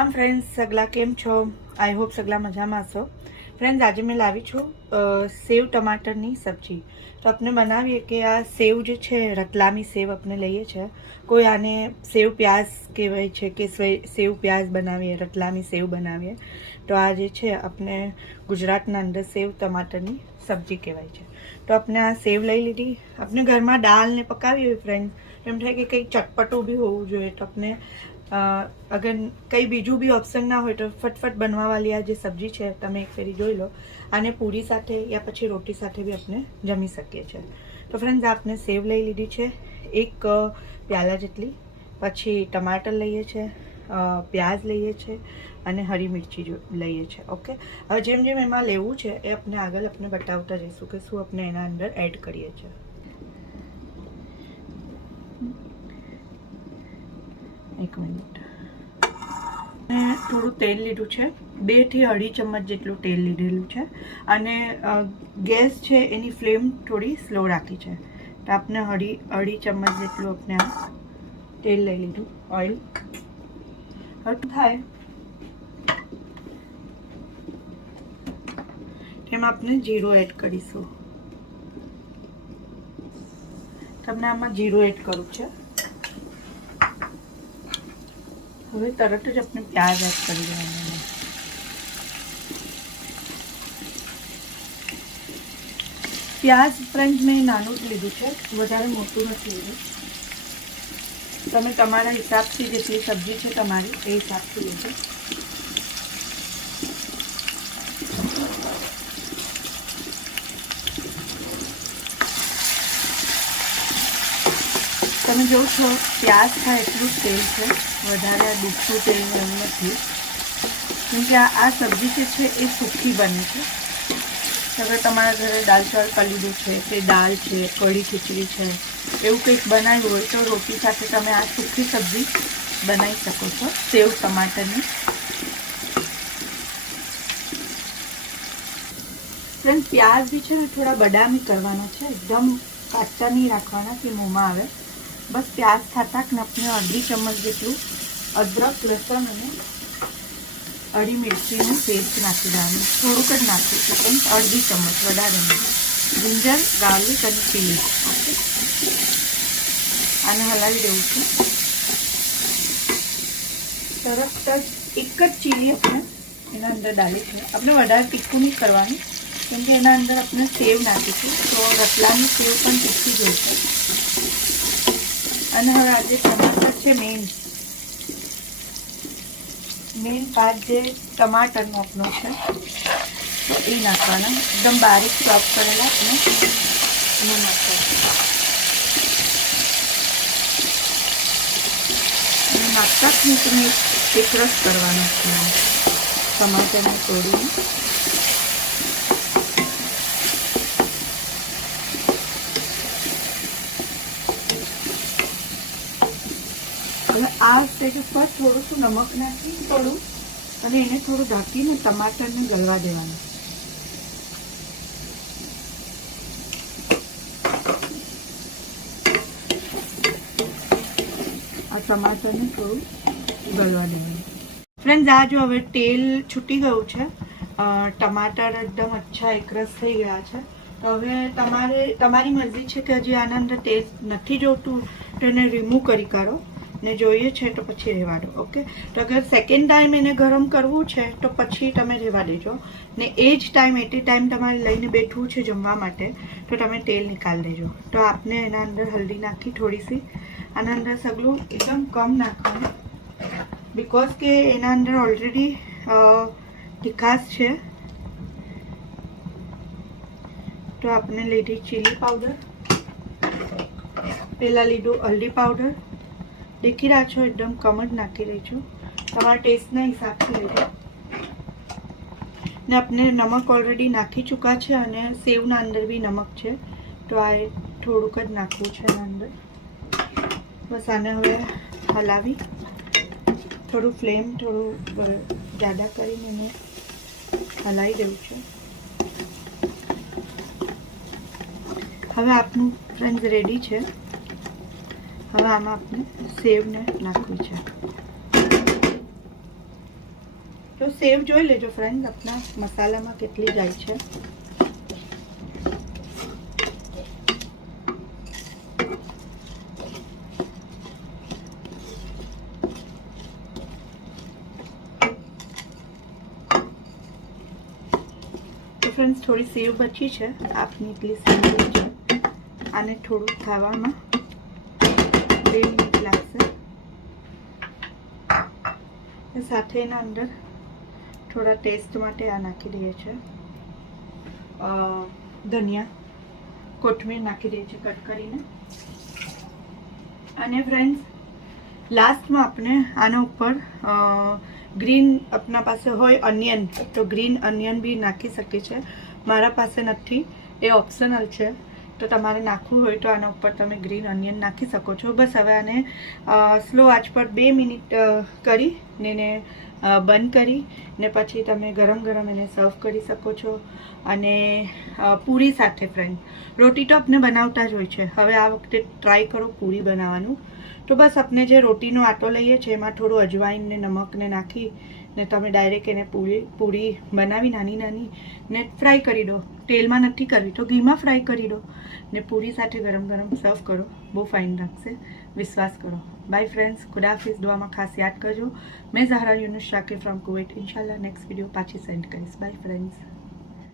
આમ ફ્રેન્ડ્સ સગલા કેમ છો? આઈ હોપ સગલા મજામાં હશો. ફ્રેન્ડ્સ આજે મેં લાવી છું સેવ ટમાટરની સબ્જી. તો આપણે બનાવીએ કે આ સેવ જે છે રતલામી સેવ આપણે લઈએ છીએ. કોઈ આને સેવ પ્યાઝ કહેવાય છે કે સેવ પ્યાઝ બનાવીએ, રતલામી સેવ બનાવીએ. તો આ જે છે આપણે ગુજરાતના અંદર સેવ ટમાટરની સબ્જી કહેવાય છે. તો આપણે આ સેવ લઈ લીધી. આપણે ઘરમાં દાળને પકાવી હોય ફ્રેન્ડ્સ, એમ થાય કે કંઈક ચટપટું બી હોવું જોઈએ. તો આપણે અગર કંઈ બીજું બી ઓપ્શન ના હોય તો ફટફટ બનવાવાળી આ જે સબ્જી છે તમે એક ફેરી જોઈ લો. આને પૂરી સાથે યા પછી રોટી સાથે બી આપણે જમી શકીએ છીએ. તો ફ્રેન્ડ્સ આપણે સેવ લઈ લીધી છે એક પ્યાલા જેટલી, પછી ટમાટર લઈએ છીએ, પ્યાઝ લઈએ છીએ અને હરી મિરચી લઈએ છીએ. ઓકે, હવે જેમ જેમ એમાં લેવું છે એ આપણે આગળ આપણે બતાવતા જઈશું કે શું આપણે એના અંદર એડ કરીએ છીએ. એક મિનિટ. થોડું તેલ લીધું છે, 2 થી 2.5 ચમચ જેટલું તેલ લીધેલું છે અને ગેસ છે એની ફ્લેમ થોડી સ્લો રાખી છે. તો આપણે 2.5 ચમચ જેટલું આપણે આ તેલ લઈ લીધું, ઓઇલ. હવે થાય તેમાં આપણે જીરું એડ કરીશું. તમને આમાં જીરું એડ કરવું છે. હવે તરત જ આપણે પ્યાજ એડ કરી દેવાનું. પ્યાજ ફ્રેન્ડ્સ મેં નાનું જ લીધું છે, વધારે મોટું નથી લીધું. તમે તમારા હિસાબથી જેટલી સબ્જી છે તમારી એ હિસાબથી લેજો. તમે જો છો પ્યાજ થાય એટલું જ તેલ છે, વધારે ડૂબતું તેલ એવું નથી. કેમકે આ સબ્જી જે છે એ સૂકી બને છે. અગર તમારા ઘરે દાલ ચાવલ પલીદું છે કે દાળ છે, કઢી ખીચડી છે, એવું કંઈક બનાવ્યું હોય તો રોટી સાથે તમે આ સૂકી સબ્જી બનાવી શકો છો સેવ ટમાટરની. ફ્રેન્ડ પ્યાજ બી છે ને થોડા બદામી કરવાના છે, એકદમ કાચા નહીં રાખવાના કે મોંમાં આવે. બસ પ્યાજ ખાતા ને આપણે 1.5 ચમચ જેટલું અદરક, લસણ અને હરી મિરચીનું પેસ્ટ નાખી દેવાનું. થોડુંક જ નાખ્યું છે પણ 1.5 ચમચ, વધારે નહીં. જિંજર, ગાર્લિક અને ચીલી. ઓકે, આને હલાવી દેવું છું. તરત જ એક જ ચીલી આપણે એના અંદર ડાલી છે. આપણે વધારે તીખું નહીં કરવાનું કેમ કે એના અંદર આપણે સેવ નાખીશું તો રતલાની સેવ પણ તીખી જ હોય છે. અને હવે આજે ટમાટર છે મેઇન પાર્ટ જે ટમાટરનો આપણો છે તો એ નાખવાના. એકદમ બારીક ચોપ કરેલા અને એને નાખવાના. અને નાખતા જ નહીં તમે એક રસ કરવાનો છે ટમાટરને તોડીને. હવે આ સ્ટેજ ઉપર થોડું શું નમક નાખી થોડું અને એને થોડું ઢાંકીને ટમાટરને ગળવા દેવાનું. આ ટમાટરને થોડું ગળવા દેવાનું. ફ્રેન્ડ્સ આ જો હવે તેલ છૂટી ગયું છે, ટમાટર એકદમ અચ્છા એકરસ થઈ ગયા છે. તો હવે તમારી મરજી છે કે હજી આના અંદર તેલ નથી જોતું તો એને રિમૂવ કરી કાઢો ને જોઈએ છે તો પછી રહેવા દો. ઓકે, તો અગર સેકન્ડ ટાઈમ એને ગરમ કરવું છે તો પછી તમે રહેવા દેજો ને એ જ ટાઈમ એટ એ ટાઈમ તમારે લઈને બેઠવું છે જમવા માટે તો તમે તેલ નિકાલ દેજો. તો આપને એના અંદર હલ્દી નાખી થોડીસી. આના અંદર સગલું એકદમ કમ નાખવાનું બિકોઝ કે એના અંદર ઓલરેડી તીખાશ છે. તો આપણે લીધી ચીલી પાવડર, પહેલાં લીધું હલ્દી પાવડર. દેખી રહ્યા છો એકદમ કમ જ નાખી રહી છું, તમારા ટેસ્ટના હિસાબથી લેજો. ને આપણે નમક ઓલરેડી નાખી ચૂક્યા છે અને સેવના અંદર બી નમક છે તો આ થોડુંક જ નાખવું છે એના અંદર. બસ આને હવે હલાવી થોડું ફ્લેમ થોડું જાડા કરીને એને હલાવી દેવું છે. હવે આપણું ફ્રેન્ડ્સ રેડી છે. હવે આમાં આપણે સેવને નાખવી છે. તો સેવ જોઈ લેજો ફ્રેન્ડ આપણા મસાલામાં કેટલી જાય છે. તો ફ્રેન્ડ્સ થોડી સેવ બચી છે, આપની એટલી સેવ છે. આને થોડું ખાવામાં 2 મિનિટ લાગશે. સાથે એના અંદર થોડા ટેસ્ટ માટે આ નાખી દઈએ છીએ ધનિયા, કોથમીર નાખી દઈએ છીએ કટ કરીને. અને ફ્રેન્ડ્સ લાસ્ટમાં આપણે આના ઉપર ગ્રીન આપણા પાસે હોય અનિયન તો ગ્રીન અનિયન બી નાખી શકીએ છીએ. મારા પાસે નથી, એ ઓપ્શનલ છે. તો તમારે નાખવું હોય તો આના ઉપર તમે ગ્રીન અનિયન નાખી શકો છો. બસ હવે આને સ્લો આંચ પર 2 મિનિટ કરીને એને બંધ કરી ને પછી તમે ગરમ ગરમ એને સર્વ કરી શકો છો. અને પૂરી સાથે ફ્રેન્ડ, રોટી તો આપણે બનાવતા જ હોય છે. હવે આ વખતે ટ્રાય કરો પૂરી બનાવવાનું. તો બસ આપણે જે રોટીનો આટો લઈએ છીએ એમાં થોડું અજવાઈન ને નમકને નાખી ને તમે ડાયરેક્ટ એને પૂરી બનાવી નાની નાની ને ફ્રાય કરી દો. તેલમાં નથી કરવી તો ઘીમાં ફ્રાય કરી દો ને પૂરી સાથે ગરમ ગરમ સર્વ કરો. બહુ ફાઇન લાગશે, વિશ્વાસ કરો. By friends, ખુદાહાફિઝ. દુઆમાં ખાસ યાદ કરજો. મેં ઝહરા યુનુસ શાકિર ફ્રોમ કુવૈત. ઇન્શાલ્લાહ નેક્સ્ટ વિડીયો પાછી સેન્ડ કરીશ. Bye friends.